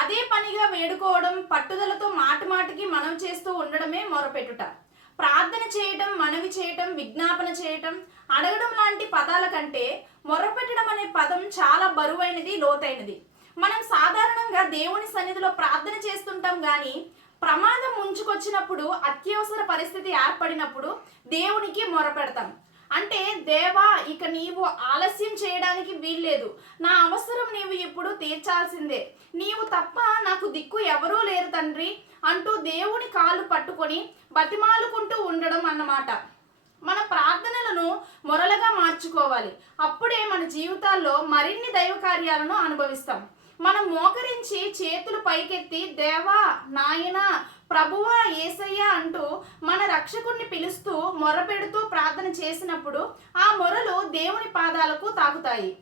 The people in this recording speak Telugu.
అదే పనిగా వేడుకోవడం పట్టుదలతో మాట మాటికి మనం చేస్తూ ఉండడమే మొరపెట్టుట. ప్రార్థన చేయటం మనవి చేయటం విజ్ఞాపన చేయటం అడగడం లాంటి పదాల కంటే మొరపెట్టడం అనే పదం చాలా బరువైనది లోతైనది. మనం సాధారణంగా దేవుని సన్నిధిలో ప్రార్థన చేస్తుంటాం కానీ ప్రమాదం ముంచుకొచ్చినప్పుడు అత్యవసర పరిస్థితి ఏర్పడినప్పుడు దేవునికి మొరపెడతాం. అంటే దేవా ఇక నీవు ఆలస్యం చేయడానికి వీల్లేదు. నా అవసరం తీర్చాల్సిందే. నీవు తప్ప నాకు దిక్కు ఎవరూ లేరు తండ్రి అంటూ దేవుని కాళ్ళు పట్టుకొని బతిమాలుకుంటూ ఉండడం అన్నమాట. మన ప్రార్థనలను మొరలుగా మార్చుకోవాలి. అప్పుడే మన జీవితాల్లో మరిన్ని దైవ కార్యాలను అనుభవిస్తాం. మనం మోకరించి చేతులు పైకెత్తి దేవా నాయనా ప్రభువా ఏసయ్య అంటూ మన రక్షకుణ్ణి పిలుస్తూ మొర పెడుతూ ప్రార్థన చేసినప్పుడు ఆ మొరలు దేవుని పాదాలకు తాకుతాయి.